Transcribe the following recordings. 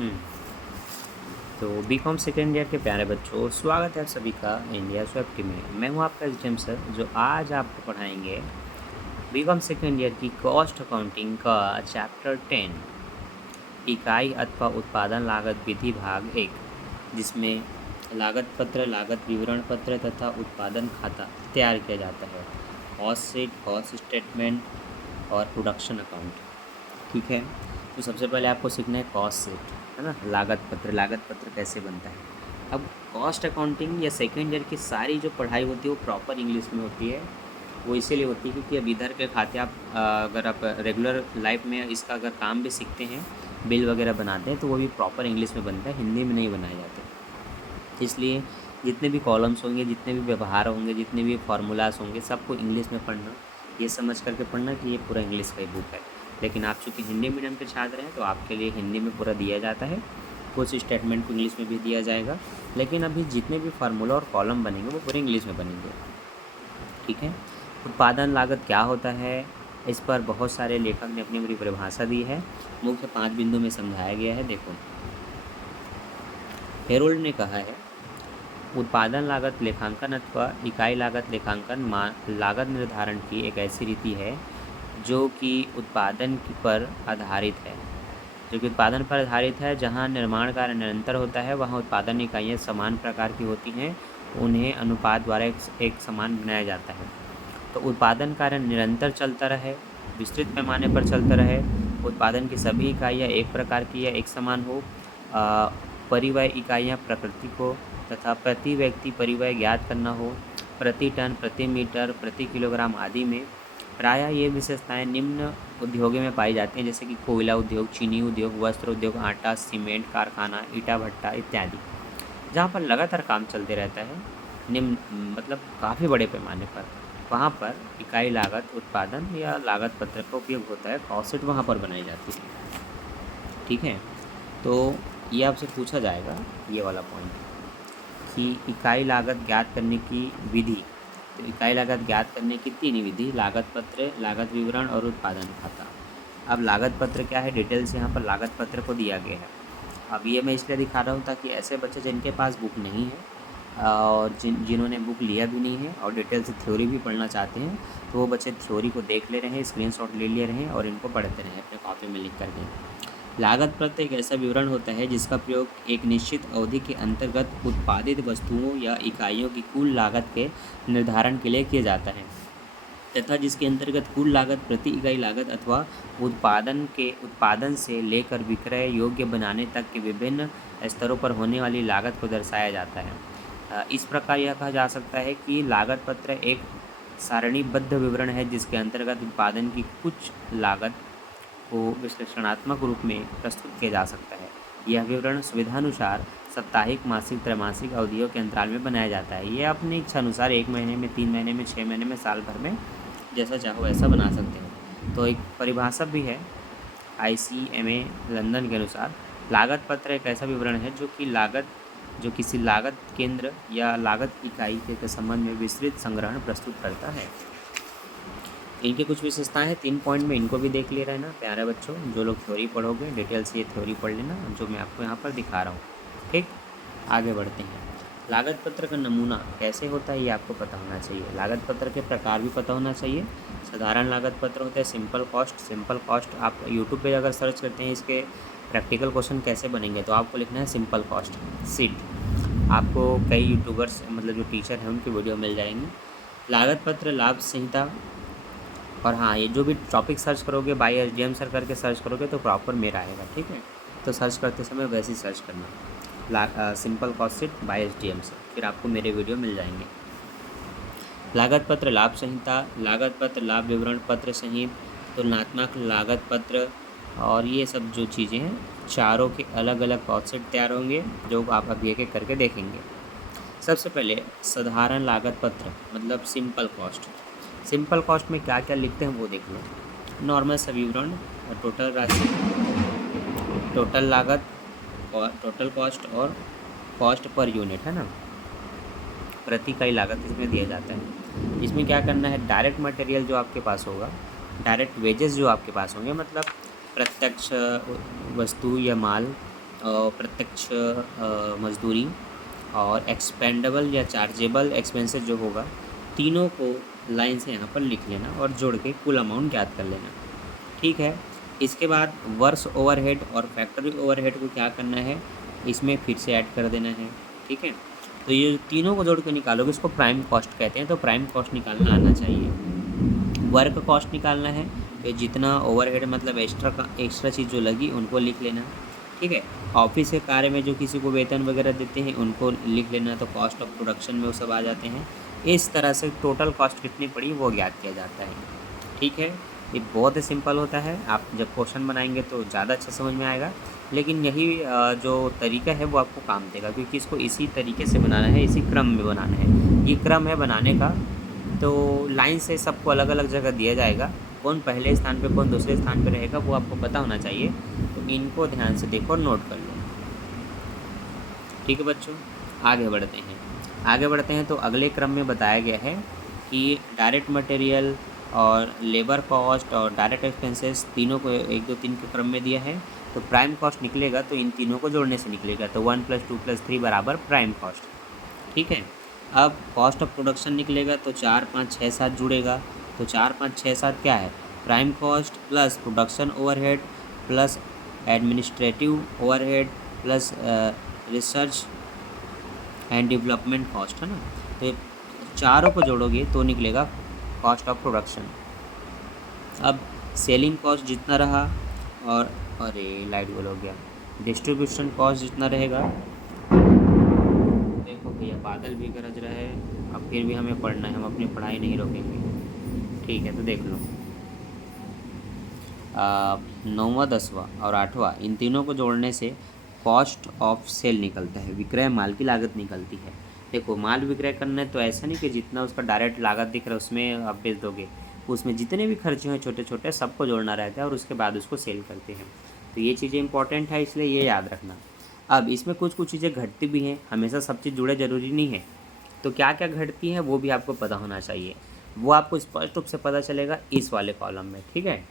हम्म। तो BCom second year के प्यारे बच्चों, स्वागत है आप सभी का इंडिया स्वेप्ट में। मैं हूं आपका एसडीएम सर, जो आज आपको पढ़ाएंगे बीकॉम सेकेंड ईयर की कॉस्ट अकाउंटिंग का चैप्टर 10 इकाई अथवा उत्पादन लागत विधि भाग 1, जिसमें लागत पत्र, लागत विवरण पत्र तथा उत्पादन खाता तैयार किया जाता है। कॉस्ट शीट, कॉस्ट स्टेटमेंट और प्रोडक्शन अकाउंट। ठीक है, तो सबसे पहले आपको सीखना है कॉस्ट शीट, है ना। लागत पत्र, लागत पत्र कैसे बनता है। अब कॉस्ट अकाउंटिंग या सेकेंड ईयर की सारी जो पढ़ाई होती है वो प्रॉपर इंग्लिश में होती है। वो इसीलिए होती है क्योंकि अब इधर के खाते आप अगर आप रेगुलर लाइफ में इसका अगर काम भी सीखते हैं, बिल वगैरह बनाते हैं, तो वो भी प्रॉपर इंग्लिश में बनता है, हिंदी में नहीं बनाए जाते। इसलिए जितने भी कॉलम्स होंगे, जितने भी व्यवहार होंगे, जितने भी फार्मूलाज होंगे, सबको इंग्लिश में पढ़ना, ये समझ करके पढ़ना कि ये पूरा इंग्लिश का ही बुक है। लेकिन आप चूँकि हिंदी मीडियम के छात्र हैं तो आपके लिए हिंदी में पूरा दिया जाता है, कुछ स्टेटमेंट को इंग्लिश में भी दिया जाएगा, लेकिन अभी जितने भी फार्मूला और कॉलम बनेंगे वो पूरे इंग्लिश में बनेंगे। ठीक है। उत्पादन लागत क्या होता है, इस पर बहुत सारे लेखक ने अपनी अपनी परिभाषा दी है। मुख्य 5 बिंदु में समझाया गया है। देखो, हेरोल्ड ने कहा है, उत्पादन लागत लेखांकन अथवा इकाई लागत लेखांकन लागत निर्धारण की एक ऐसी रीति है जो कि उत्पादन पर आधारित है। जो कि उत्पादन पर आधारित है, जहाँ निर्माण कार्य निरंतर होता है, वहाँ उत्पादन इकाइयाँ समान प्रकार की होती हैं, उन्हें अनुपात द्वारा एक समान बनाया जाता है। तो उत्पादन कार्य निरंतर चलता रहे, विस्तृत पैमाने पर चलता रहे, उत्पादन की सभी इकाइयाँ एक प्रकार की या एक समान हो, परिव्यय इकाइयाँ प्रकृति को तथा प्रति व्यक्ति परिव्यय ज्ञात करना हो, प्रति टन, प्रति मीटर, प्रति किलोग्राम आदि में। प्रायः ये विशेषताएं निम्न उद्योगों में पाई जाती हैं, जैसे कि कोयला उद्योग, चीनी उद्योग, वस्त्र उद्योग, आटा, सीमेंट कारखाना, ईटा भट्टा इत्यादि, जहाँ पर लगातार काम चलते रहता है, निम्न मतलब काफ़ी बड़े पैमाने पर, वहाँ पर इकाई लागत उत्पादन या लागत पत्रक का उपयोग होता है। कॉस्ट शीट वहाँ पर बनाई जाती है। ठीक है, तो ये आपसे पूछा जाएगा ये वाला पॉइंट कि इकाई लागत ज्ञात करने की विधि। तो इकाई लागत ज्ञात करने की 3 विधि, लागत पत्र, लागत विवरण और उत्पादन खाता। अब लागत पत्र क्या है, डिटेल्स यहाँ पर लागत पत्र को दिया गया है। अब ये मैं इसलिए दिखा रहा हूँ ताकि ऐसे बच्चे जिनके पास बुक नहीं है और जिन्होंने बुक लिया भी नहीं है और डिटेल से थ्योरी भी पढ़ना चाहते हैं, तो वो बच्चे थ्योरी को देख ले रहे हैं, स्क्रीनशॉट ले ले रहे हैं और इनको पढ़ते रहें अपने कॉपी में लिख करके। लागत पत्र एक ऐसा विवरण होता है जिसका प्रयोग एक निश्चित अवधि के अंतर्गत उत्पादित वस्तुओं या इकाइयों की कुल लागत के निर्धारण के लिए किया जाता है, तथा जिसके अंतर्गत कुल लागत प्रति इकाई लागत अथवा उत्पादन से लेकर विक्रय योग्य बनाने तक के विभिन्न स्तरों पर होने वाली लागत को दर्शाया जाता है। इस प्रकार यह कहा जा सकता है कि लागत पत्र एक सारणीबद्ध विवरण है जिसके अंतर्गत उत्पादन की कुछ लागत को विश्लेषणात्मक रूप में प्रस्तुत किया जा सकता है। यह विवरण सुविधानुसार साप्ताहिक, मासिक, त्रैमासिक अवधियों के अंतराल में बनाया जाता है। ये अपनी इच्छा अनुसार 1 महीने में, 3 महीने में, 6 महीने में, साल भर में, जैसा चाहो वैसा बना सकते हैं। तो एक परिभाषा भी है ICMA लंदन के अनुसार, लागत पत्र एक ऐसा विवरण है जो किसी लागत केंद्र या लागत इकाई के संबंध में विस्तृत संग्रहण प्रस्तुत करता है। इनकी कुछ विशेषताएं हैं, 3 पॉइंट में इनको भी देख ले रहे हैं ना प्यारे बच्चों। जो लोग थ्योरी पढ़ोगे डिटेल से ये थ्योरी पढ़ लेना जो मैं आपको यहाँ पर दिखा रहा हूँ। ठीक, आगे बढ़ते हैं। लागत पत्र का नमूना कैसे होता है ये आपको पता होना चाहिए। लागत पत्र के प्रकार भी पता होना चाहिए। साधारण लागत पत्र होता है, सिंपल कॉस्ट आप यूट्यूब पर अगर सर्च करते हैं इसके प्रैक्टिकल क्वेश्चन कैसे बनेंगे, तो आपको लिखना है सिंपल कॉस्ट शीट। आपको कई यूट्यूबर्स मतलब जो टीचर हैं उनकी वीडियो मिल जाएंगी। लागत पत्र, लाभ संहिता, और हाँ, ये जो भी टॉपिक सर्च करोगे बाय एसडीएम सर करके सर्च करोगे तो प्रॉपर मेरा आएगा। ठीक है, तो सर्च करते समय वैसे ही सर्च करना, simple cost sheet by SDM sir, फिर आपको मेरे वीडियो मिल जाएंगे। लागत पत्र, लाभ संहिता, लागत पत्र, लाभ विवरण पत्र सहित तुलनात्मक लागत पत्र, और ये सब जो चीज़ें हैं चारों के अलग अलग कॉस्ट शीट तैयार होंगे जो आप अभी एक एक करके देखेंगे। सबसे पहले साधारण लागत पत्र मतलब सिंपल कॉस्ट। सिंपल कॉस्ट में क्या क्या लिखते हैं वो देख लो। नॉर्मल सा विवरण, टोटल राशि, टोटल लागत और टोटल कॉस्ट और कॉस्ट पर यूनिट, है ना, प्रति इकाई लागत इसमें दिया जाता है। इसमें क्या करना है, डायरेक्ट मटेरियल जो आपके पास होगा, डायरेक्ट वेजेस जो आपके पास होंगे, मतलब प्रत्यक्ष वस्तु या माल प्रत्यक्ष मजदूरी और एक्सपेंडेबल या चार्जेबल एक्सपेंसेस जो होगा, तीनों को लाइन से यहाँ पर लिख लेना और जोड़ के कुल अमाउंट ज्ञात कर लेना। ठीक है। इसके बाद वर्क्स ओवरहेड और फैक्ट्री ओवरहेड को क्या करना है, इसमें फिर से ऐड कर देना है। ठीक है। तो ये तीनों को जोड़ के निकालोगे, इसको प्राइम कॉस्ट कहते हैं। तो प्राइम कॉस्ट निकालना आना चाहिए। वर्क कॉस्ट निकालना है, तो जितना ओवरहेड मतलब एक्स्ट्रा चीज़ जो लगी उनको लिख लेना। ठीक है। ऑफिस के कार्य में जो किसी को वेतन वगैरह देते हैं उनको लिख लेना, तो कॉस्ट ऑफ प्रोडक्शन में वो सब आ जाते हैं। इस तरह से टोटल कॉस्ट कितनी पड़ी वो ज्ञात किया जाता है। ठीक है। ये बहुत ही सिंपल होता है, आप जब क्वेश्चन बनाएंगे तो ज़्यादा अच्छा समझ में आएगा। लेकिन यही जो तरीका है वो आपको काम देगा, क्योंकि इसको इसी तरीके से बनाना है, इसी क्रम में बनाना है। ये क्रम है बनाने का, तो लाइन से सबको अलग अलग जगह दिया जाएगा, कौन पहले स्थान पे कौन दूसरे स्थान पे रहेगा वो आपको पता होना चाहिए। तो इनको ध्यान से देखो और नोट कर लो। ठीक है बच्चों, आगे बढ़ते हैं। तो अगले क्रम में बताया गया है कि डायरेक्ट मटेरियल और लेबर कॉस्ट और डायरेक्ट एक्सपेंसेस तीनों को 1 2 3 के क्रम में दिया है। तो प्राइम कॉस्ट निकलेगा तो इन तीनों को जोड़ने से निकलेगा, तो 1 + 2 + 3 बराबर प्राइम कॉस्ट। ठीक है। अब कॉस्ट ऑफ प्रोडक्शन निकलेगा तो 4 5 6 7 जुड़ेगा, तो 4 5 6 7 क्या है, prime cost plus production overhead plus administrative overhead plus research and development cost, है ना। तो ये चारों को जोड़ोगे तो निकलेगा कॉस्ट ऑफ प्रोडक्शन। अब सेलिंग कॉस्ट जितना रहा, और अरे लाइट गोल हो गया, डिस्ट्रीब्यूशन कॉस्ट जितना रहेगा। देखो भैया बादल भी गरज रहा है, अब फिर भी हमें पढ़ना है, हम अपनी पढ़ाई नहीं रोकेंगे। ठीक है, तो देख लो 9वां 10वां और 8वां, इन तीनों को जोड़ने से कॉस्ट ऑफ सेल निकलता है, विक्रय माल की लागत निकलती है। देखो माल विक्रय करना है तो ऐसा नहीं कि जितना उसका डायरेक्ट लागत दिख रहा है उसमें आप बेच दोगे, उसमें जितने भी खर्चे हैं छोटे छोटे सबको जोड़ना रहता है और उसके बाद उसको सेल करते हैं। तो ये चीज़ें इंपॉर्टेंट है, इसलिए ये याद रखना। अब इसमें कुछ कुछ चीज़ें घटती भी हैं, हमेशा सब चीज़ जुड़े ज़रूरी नहीं है। तो क्या क्या घटती हैं वो भी आपको पता होना चाहिए, वो आपको स्पष्ट रूप से पता चलेगा इस वाले कॉलम में। ठीक है।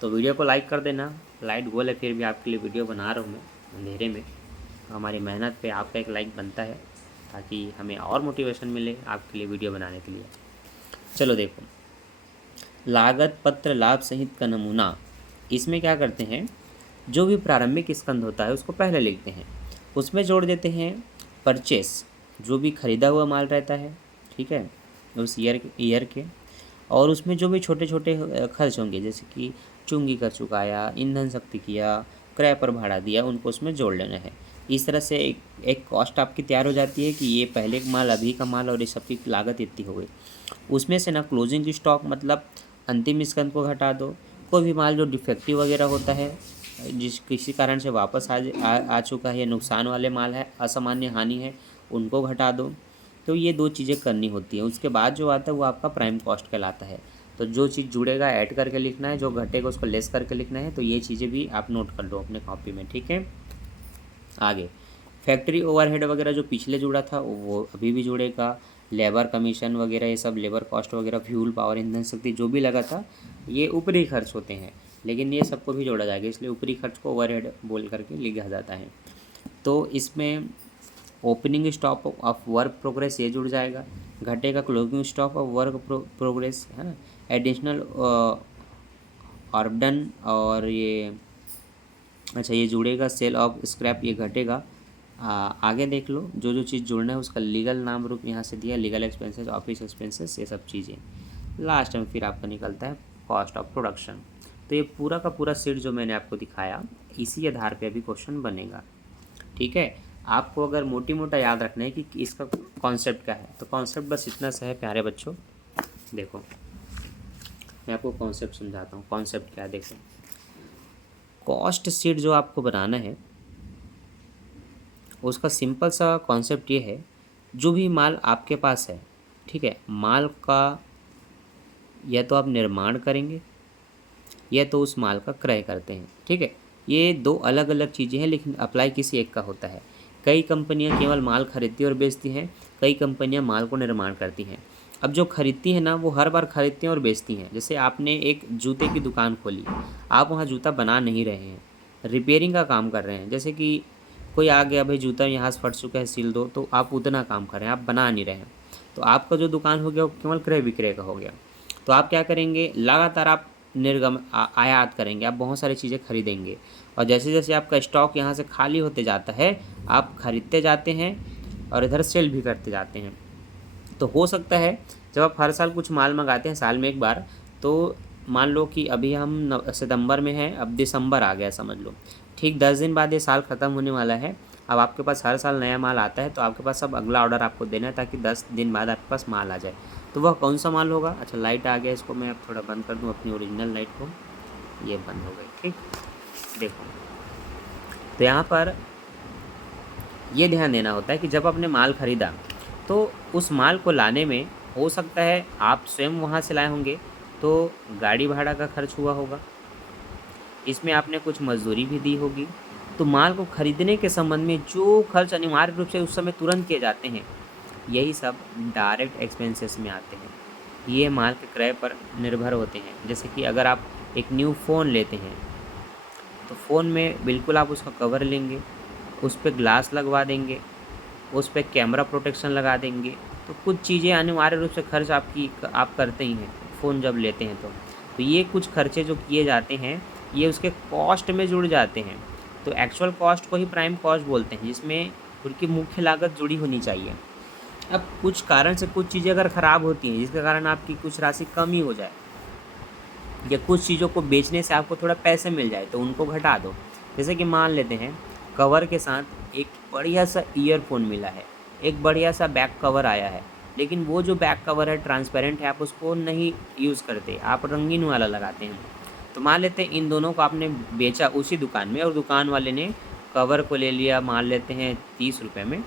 तो वीडियो को लाइक कर देना, लाइट गोल है फिर भी आपके लिए वीडियो बना रहा हूँ मैं अंधेरे में। हमारी मेहनत पे आपका एक लाइक बनता है, ताकि हमें और मोटिवेशन मिले आपके लिए वीडियो बनाने के लिए। चलो देखो, लागत पत्र लाभ सहित का नमूना, इसमें क्या करते हैं, जो भी प्रारंभिक स्कंद होता है उसको पहले लिखते हैं, उसमें जोड़ देते हैं परचेस, जो भी खरीदा हुआ माल रहता है। ठीक है, उस ईयर के, और उसमें जो भी छोटे छोटे खर्च होंगे, जैसे कि चुंगी कर चुकाया, ईंधन शक्ति किया, क्रय पर भाड़ा दिया, उनको उसमें जोड़ लेना है। इस तरह से एक कॉस्ट आपकी तैयार हो जाती है कि ये पहले का माल, अभी का माल, और ये सबकी लागत इतनी हो गई। उसमें से ना क्लोजिंग स्टॉक मतलब अंतिम स्कंद को घटा दो। कोई भी माल जो डिफेक्टिव वगैरह होता है, जिस किसी कारण से वापस आ चुका है, नुकसान वाले माल है, असामान्य हानि है, उनको घटा दो। तो ये 2 चीज़ें करनी होती हैं। उसके बाद जो आता है वो आपका प्राइम कॉस्ट कहलाता है। तो जो चीज़ जुड़ेगा ऐड करके लिखना है, जो घटेगा उसको लेस करके लिखना है। तो ये चीज़ें भी आप नोट कर लो अपने कॉपी में। ठीक है। आगे फैक्ट्री ओवरहेड वगैरह जो पिछले जुड़ा था वो अभी भी जुड़ेगा, लेबर कमीशन वगैरह ये सब, लेबर कॉस्ट वगैरह, फ्यूल, पावर, ईंधन शक्ति जो भी लगा था, ये ऊपरी खर्च होते हैं, लेकिन ये सबको भी जोड़ा जाएगा, इसलिए ऊपरी खर्च को ओवरहेड बोल करके लिखा जाता है। तो इसमें opening stock of work progress ये जुड़ जाएगा, घटेगा closing stock of work progress, है ना। एडिशनल ऑर्डन, और ये अच्छा ये जुड़ेगा सेल ऑफ स्क्रैप, ये घटेगा। आगे देख लो, जो जो चीज़ जुड़ना है उसका लीगल नाम रूप यहाँ से दिया, लीगल एक्सपेंसेस, ऑफिस एक्सपेंसेस, ये सब चीज़ें। लास्ट में फिर आपका निकलता है कॉस्ट ऑफ प्रोडक्शन। तो ये पूरा का पूरा सीट जो मैंने आपको दिखाया, इसी आधार पे अभी क्वेश्चन बनेगा। ठीक है। आपको अगर मोटी मोटा याद रखना है कि इसका कॉन्सेप्ट क्या है, तो कॉन्सेप्ट बस इतना सा है प्यारे बच्चों। देखो मैं आपको कॉन्सेप्ट समझाता हूँ, कॉन्सेप्ट क्या है। देखो कॉस्ट शीट जो आपको बनाना है उसका सिंपल सा कॉन्सेप्ट ये है, जो भी माल आपके पास है, ठीक है, माल का या तो आप निर्माण करेंगे या तो उस माल का क्रय करते हैं। ठीक है, ये 2 अलग अलग चीज़ें हैं, लेकिन अप्लाई किसी एक का होता है। कई कंपनियां केवल माल खरीदती और बेचती हैं, कई कंपनियां माल को निर्माण करती हैं। अब जो खरीदती हैं ना, वो हर बार खरीदती हैं और बेचती हैं। जैसे आपने एक जूते की दुकान खोली, आप वहाँ जूता बना नहीं रहे हैं, रिपेयरिंग का काम कर रहे हैं। जैसे कि कोई आ गया भाई जूता यहाँ से फट चुका है सिल दो, तो आप उतना काम कर रहे हैं, आप बना नहीं रहे हैं। तो आपका जो दुकान हो गया वो केवल क्रय विक्रय का हो गया। तो आप क्या करेंगे, लगातार आप आयात करेंगे, आप बहुत सारी चीज़ें खरीदेंगे, और जैसे जैसे आपका स्टॉक यहाँ से खाली होते जाता है आप खरीदते जाते हैं और इधर सेल भी करते जाते हैं। तो हो सकता है जब आप हर साल कुछ माल मंगाते हैं साल में एक बार, तो मान लो कि अभी हम सितंबर में हैं, अब दिसंबर आ गया समझ लो, ठीक 10 दिन बाद ये साल ख़त्म होने वाला है। अब आपके पास हर साल नया माल आता है, तो आपके पास अब अगला ऑर्डर आपको देना है ताकि 10 दिन बाद आपके पास माल आ जाए। तो वह कौन सा माल होगा? अच्छा, लाइट आ गया, इसको मैं अब थोड़ा बंद कर दूँ अपनी ओरिजिनल लाइट को, ये बंद हो गई। ठीक, देखो तो यहाँ पर ये ध्यान देना होता है कि जब आपने माल ख़रीदा तो उस माल को लाने में हो सकता है आप स्वयं वहाँ से लाए होंगे, तो गाड़ी भाड़ा का खर्च हुआ होगा, इसमें आपने कुछ मजदूरी भी दी होगी। तो माल को खरीदने के संबंध में जो खर्च अनिवार्य रूप से उस समय तुरंत किए जाते हैं, यही सब डायरेक्ट एक्सपेंसेस में आते हैं। ये माल के क्रय पर निर्भर होते हैं। जैसे कि अगर आप एक न्यू फ़ोन लेते हैं तो फ़ोन में बिल्कुल आप उसका कवर लेंगे, उस पर ग्लास लगवा देंगे, उस पर कैमरा प्रोटेक्शन लगा देंगे, तो कुछ चीज़ें अनिवार्य रूप से खर्च आप करते ही हैं फ़ोन जब लेते हैं तो ये कुछ खर्चे जो किए जाते हैं ये उसके कॉस्ट में जुड़ जाते हैं। तो एक्चुअल कॉस्ट को ही प्राइम कॉस्ट बोलते हैं, जिसमें उनकी मुख्य लागत जुड़ी होनी चाहिए। अब कुछ कारण से कुछ चीज़ें अगर ख़राब होती हैं जिसके कारण आपकी कुछ राशि कम ही हो जाए, या कुछ चीज़ों को बेचने से आपको थोड़ा पैसे मिल जाए तो उनको घटा दो। जैसे कि मान लेते हैं कवर के साथ एक बढ़िया सा ईयरफोन मिला है, एक बढ़िया सा बैक कवर आया है, लेकिन वो जो बैक कवर है ट्रांसपेरेंट है, आप उसको नहीं यूज़ करते, आप रंगीन वाला लगाते हैं। तो मान लेते हैं इन दोनों को आपने बेचा उसी दुकान में, और दुकान वाले ने कवर को ले लिया मान लेते हैं 30 रुपये में,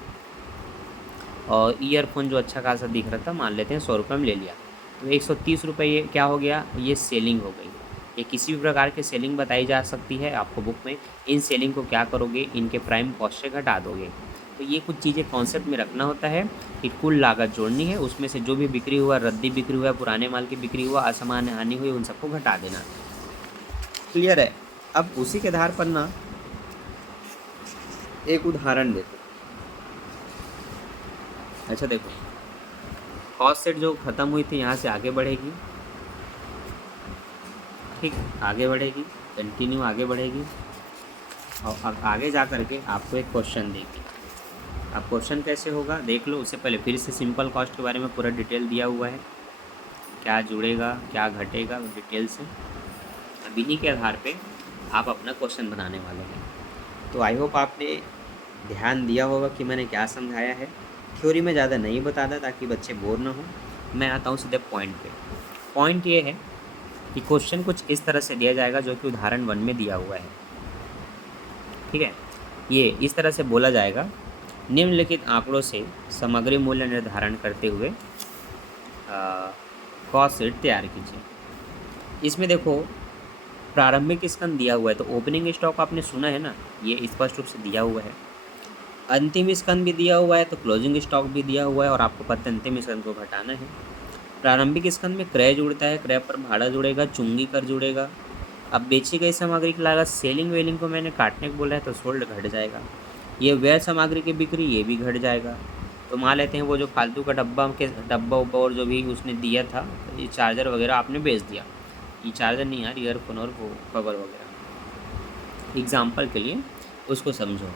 और ईयरफोन जो अच्छा खासा दिख रहा था मान लेते हैं 100 रुपये में ले लिया। तो 130 रुपये ये क्या हो गया, ये सेलिंग हो गई। ये किसी भी प्रकार की सेलिंग बताई जा सकती है आपको बुक में। इन सेलिंग को क्या करोगे, इनके प्राइम कॉस्ट से घटा दोगे। तो ये कुछ चीज़ें कॉन्सेप्ट में रखना होता है कि कुल लागत जोड़नी है, उसमें से जो भी बिक्री हुआ, रद्दी बिक्री हुआ, पुराने माल की बिक्री हुआ, असामान्य हानि हुई, उन सबको घटा देना। क्लियर है? अब उसी के आधार पर ना एक उदाहरण देखो। अच्छा देखो, कॉस्ट सेट जो ख़त्म हुई थी यहाँ से आगे बढ़ेगी, ठीक, आगे बढ़ेगी, कंटिन्यू आगे बढ़ेगी, और अब आगे जा कर के आपको एक क्वेश्चन देगी। अब क्वेश्चन कैसे होगा देख लो। उससे पहले फिर से सिंपल कॉस्ट के बारे में पूरा डिटेल दिया हुआ है, क्या जुड़ेगा क्या घटेगा डिटेल से। अब इन्हीं के आधार पे आप अपना क्वेश्चन बनाने वाले हैं। तो आई होप आपने ध्यान दिया होगा कि मैंने क्या समझाया है। थ्योरी में ज़्यादा नहीं बताता ताकि बच्चे बोर ना हो। मैं आता हूँ सीधे पॉइंट पे। पॉइंट ये है कि क्वेश्चन कुछ इस तरह से दिया जाएगा जो कि उदाहरण 1 में दिया हुआ है। ठीक है, ये इस तरह से बोला जाएगा, निम्नलिखित आंकड़ों से सामग्री मूल्य निर्धारण करते हुए कॉस्ट शीट तैयार कीजिए। इसमें देखो प्रारंभिक स्कंद दिया हुआ है, तो ओपनिंग स्टॉक आपने सुना है ना, ये स्पष्ट रूप से दिया हुआ है। अंतिम स्कंद भी दिया हुआ है, तो क्लोजिंग स्टॉक भी दिया हुआ है, और आपको पता है अंतिम स्कंद को घटाना है। प्रारंभिक स्कंद में क्रय जुड़ता है, क्रय पर भाड़ा जुड़ेगा, चुंगी कर जुड़ेगा। अब बेची गई सामग्री की लागत, सेलिंग वेलिंग को मैंने काटने को बोला है तो सोल्ड घट जाएगा। ये व्यय सामग्री की बिक्री, ये भी घट जाएगा। तो मान लेते हैं वो जो फालतू का डब्बा उब्बा और जो भी उसने दिया था, ये चार्जर वगैरह आपने बेच दिया। ये चार्जर नहीं यार, ईयरफोन और वो कवर वगैरह, एग्जाम्पल के लिए उसको समझो।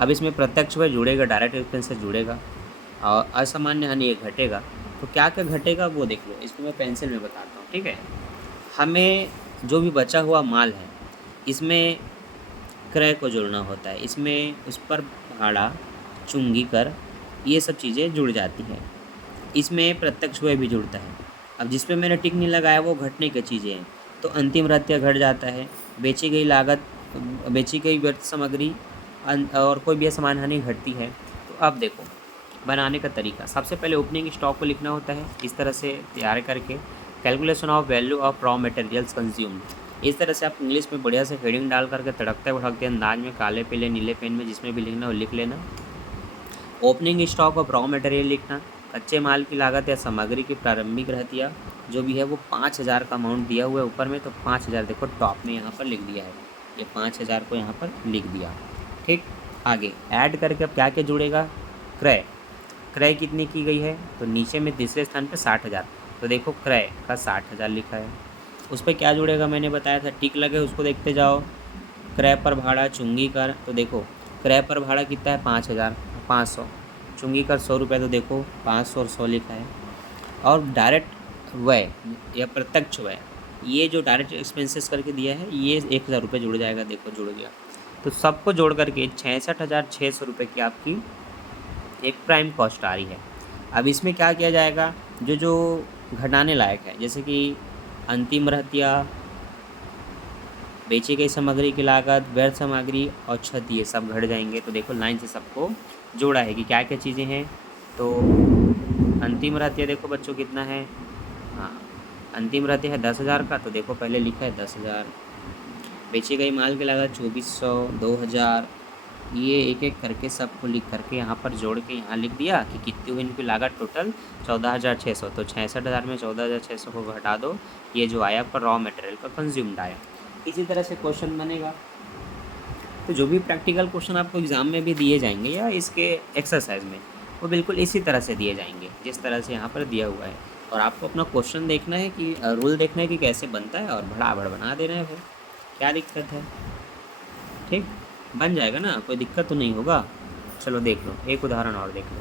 अब इसमें प्रत्यक्ष व्यय जुड़ेगा, डायरेक्ट एक्सपेंसेस जुड़ेगा, और असामान्य हानि ये घटेगा। तो क्या क्या घटेगा वो देख लो, इसको मैं पेंसिल में बताता हूँ। ठीक है, हमें जो भी बचा हुआ माल है इसमें क्रय को जोड़ना होता है, इसमें उस पर भाड़ा, चुंगी कर, ये सब चीज़ें जुड़ जाती हैं। इसमें प्रत्यक्ष व्यय भी जुड़ता है। अब जिस पे मैंने टिक नहीं लगाया वो घटने की चीज़ें हैं, तो अंतिम रहत्या घट जाता है, बेची गई लागत, बेची गई व्यर्थ सामग्री और कोई भी सामान हानि घटती है। तो अब देखो बनाने का तरीका, सबसे पहले ओपनिंग स्टॉक को लिखना होता है इस तरह से तैयार करके, calculation of value of raw materials consumed, इस तरह से आप इंग्लिश में बढ़िया से हेडिंग डाल करके तड़कते भड़कते अंदाज में काले पीले नीले पेन में जिसमें भी लिखना हो लिख लेना। Opening stock of raw material लिखना, कच्चे माल की लागत या सामग्री की प्रारंभिक रहतिया जो भी है वो 5000 का अमाउंट दिया हुआ है ऊपर में, तो 5000 देखो टॉप में यहाँ पर लिख दिया है, ये 5000 को यहाँ पर लिख दिया। ठीक, आगे ऐड करके अब क्या क्या जुड़ेगा, क्रय, क्रय कितनी की गई है, तो नीचे में तीसरे स्थान पे 60,000, तो देखो क्रय का 60,000 लिखा है। उस पर क्या जुड़ेगा मैंने बताया था, टिक लगे उसको देखते जाओ। क्रय पर भाड़ा चुंगी कर, तो देखो क्रय पर भाड़ा कितना है 5,500, चुंगी कर 100 रुपये, तो देखो 500 और 100 लिखा है। और डायरेक्ट व्यय या प्रत्यक्ष व्यय, ये जो डायरेक्ट एक्सपेंसेस करके दिया है ये 1,000 रुपये जुड़ जाएगा, देखो जुड़ गया। तो सबको जोड़ करके 66,600 रुपये की आपकी एक प्राइम कॉस्ट आ रही है। अब इसमें क्या किया जाएगा, जो जो घटाने लायक है, जैसे कि अंतिम रहतिया, बेची गई सामग्री की लागत, व्यर्थ सामग्री और क्षति, ये सब घट जाएंगे। तो देखो लाइन से सबको जोड़ा है कि क्या क्या चीज़ें हैं। तो अंतिम रहतिया देखो बच्चों कितना है, हाँ अंतिम रहतिया है 10,000 का, तो देखो पहले लिखा है 10,000। बेची गई माल की लागत 2,400, 2,000, ये एक एक करके सबको लिख करके यहाँ पर जोड़ के यहाँ लिख दिया कि कितनी हुई इनकी लागत टोटल 14,600। तो 66,000 में 14,600 को घटा दो, ये जो आया आपका रॉ मटेरियल का कंज्यूम्ड आया। इसी तरह से क्वेश्चन बनेगा। तो जो भी प्रैक्टिकल क्वेश्चन आपको एग्ज़ाम में भी दिए जाएंगे या इसके एक्सरसाइज में, वो बिल्कुल इसी तरह से दिए जाएंगे जिस तरह से यहाँ पर दिया हुआ है। और आपको अपना क्वेश्चन देखना है कि रूल देखना है कि कैसे बनता है, और भड़ाभड़ बना देना है, फिर क्या दिक्कत है। ठीक, बन जाएगा ना, कोई दिक्कत तो नहीं होगा। चलो देख लो, एक उदाहरण और देख लो।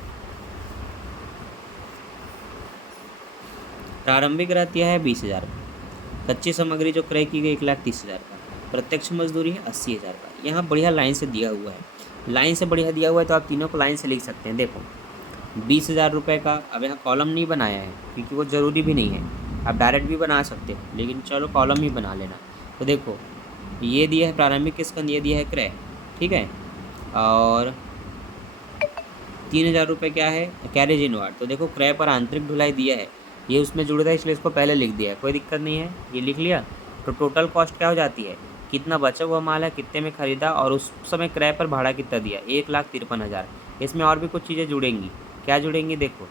प्रारंभिक रहतिया है 20,000, कच्ची सामग्री जो क्रय की गई 1,30,000 का, प्रत्यक्ष मजदूरी है 80,000 का। यहाँ बढ़िया लाइन से दिया हुआ है, लाइन से बढ़िया दिया हुआ है, तो आप तीनों को लाइन से लिख सकते हैं। देखो 20,000 रुपये का, अब यहाँ कॉलम नहीं बनाया है क्योंकि वो ज़रूरी भी नहीं है, आप डायरेक्ट भी बना सकते हो, लेकिन चलो कॉलम ही बना लेना। तो देखो ये दिया है प्रारंभिक स्कंद, ये दिया है क्रय, ठीक है, और 3,000 रुपये क्या है, कैरेज इनवार्ड। तो देखो क्रय पर आंतरिक ढुलाई दिया है, ये उसमें जुड़ रहा है इसलिए इसको पहले लिख दिया है, कोई दिक्कत नहीं है, ये लिख लिया। तो टोटल कॉस्ट क्या हो जाती है, कितना बचा हुआ माल है, कितने में ख़रीदा, और उस समय क्रय पर भाड़ा कितना दिया, 1,53,000। इसमें और भी कुछ चीज़ें जुड़ेंगी, क्या जुड़ेंगी देखो।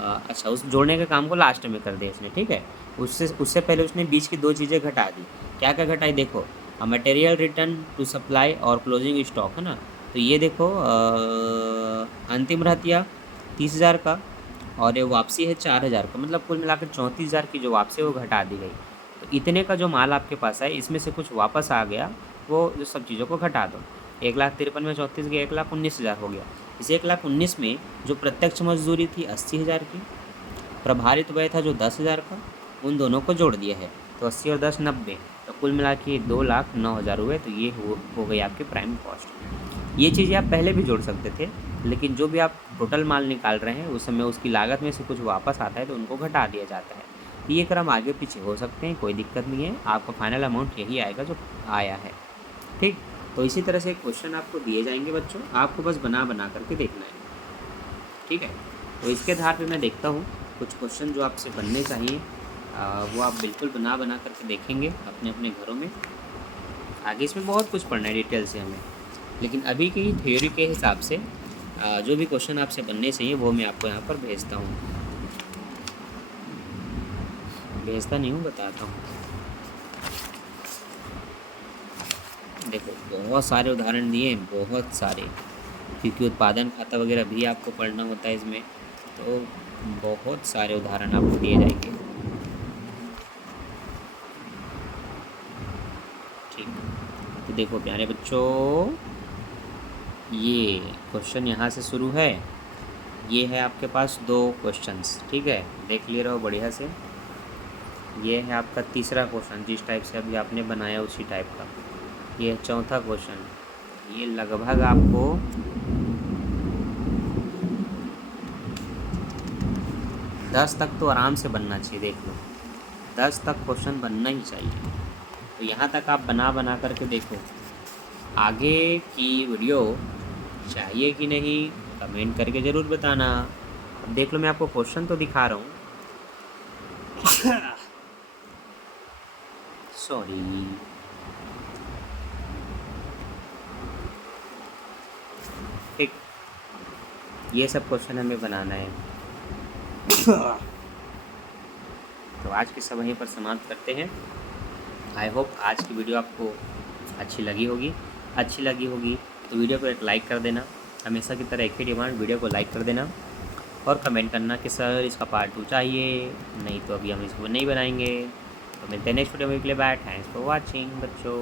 अच्छा, उस जोड़ने के काम को लास्ट में कर दिया इसने, ठीक है। उससे पहले उसने बीच की दो चीज़ें घटा दी, क्या क्या घटाई देखो, मटेरियल रिटर्न टू सप्लाई और क्लोजिंग स्टॉक, है ना। तो ये देखो अंतिम रहतिया 30,000 का, और ये वापसी है 4,000 का, मतलब कुल मिलाकर 34,000 की जो वापसी है वो घटा दी गई। तो इतने का जो माल आपके पास है, इसमें से कुछ वापस आ गया, वो जो सब चीज़ों को घटा दो। 1,53,000 में 34 गया, 1,19,000 हो गया। इस 1,19,000 में जो प्रत्यक्ष मजदूरी थी 80,000 की, प्रभारित व्यय था जो 10,000 का, उन दोनों को जोड़ दिया है, तो 80 और 10 90, तो कुल मिला के 2,09,000 हुए। तो ये हो गई आपकी प्राइम कॉस्ट। ये चीज़ें आप पहले भी जोड़ सकते थे, लेकिन जो भी आप टोटल माल निकाल रहे हैं उस समय उसकी लागत में से कुछ वापस आता है तो उनको घटा दिया जाता है। ये क्रम आगे पीछे हो सकते हैं, कोई दिक्कत नहीं है, आपका फाइनल अमाउंट यही आएगा जो आया है। ठीक, तो इसी तरह से क्वेश्चन आपको दिए जाएंगे बच्चों, आपको बस बना बना करके देखना है, ठीक है। तो इसके आधार पे मैं देखता हूँ कुछ क्वेश्चन जो आपसे बनने चाहिए, वो आप बिल्कुल बना बना करके देखेंगे अपने अपने घरों में। आगे इसमें बहुत कुछ पढ़ना है डिटेल से हमें, लेकिन अभी की थ्योरी के हिसाब से जो भी क्वेश्चन आपसे बनने चाहिए वो मैं आपको यहाँ पर भेजता हूँ, भेजता नहीं हूँ, बताता हूँ। देखो बहुत सारे उदाहरण दिए हैं, बहुत सारे, क्योंकि उत्पादन खाता वगैरह भी आपको पढ़ना होता है इसमें, तो बहुत सारे उदाहरण आपको दिए जाएंगे। ठीक, तो देखो प्यारे बच्चों, ये क्वेश्चन यहाँ से शुरू है, ये है आपके पास 2 क्वेश्चंस, ठीक है, देख ले रहो बढ़िया से। ये है आपका तीसरा क्वेश्चन, जिस टाइप से अभी आपने बनाया उसी टाइप का। ये चौथा क्वेश्चन, ये लगभग आपको 10 तक तो आराम से बनना चाहिए, देख लो 10 तक क्वेश्चन बनना ही चाहिए। तो यहाँ तक आप बना बना करके देखो, आगे की वीडियो चाहिए कि नहीं कमेंट करके ज़रूर बताना। अब देख लो, मैं आपको क्वेश्चन तो दिखा रहा हूँ, सॉरी, ठीक, ये सब क्वेश्चन हमें बनाना है। तो आज की सब वहीं पर समाप्त करते हैं। आई होप आज की वीडियो आपको अच्छी लगी होगी। अच्छी लगी होगी तो वीडियो को एक लाइक कर देना। हमेशा की तरह एक ही डिमांड, वीडियो को लाइक कर देना और कमेंट करना कि सर इसका पार्ट 2 चाहिए, नहीं तो अभी हम इसको नहीं बनाएंगे। तो मिलते हैं नेक्स्ट वीडियो में। के लिए बाय, थैंक्स फॉर वॉचिंग बच्चों।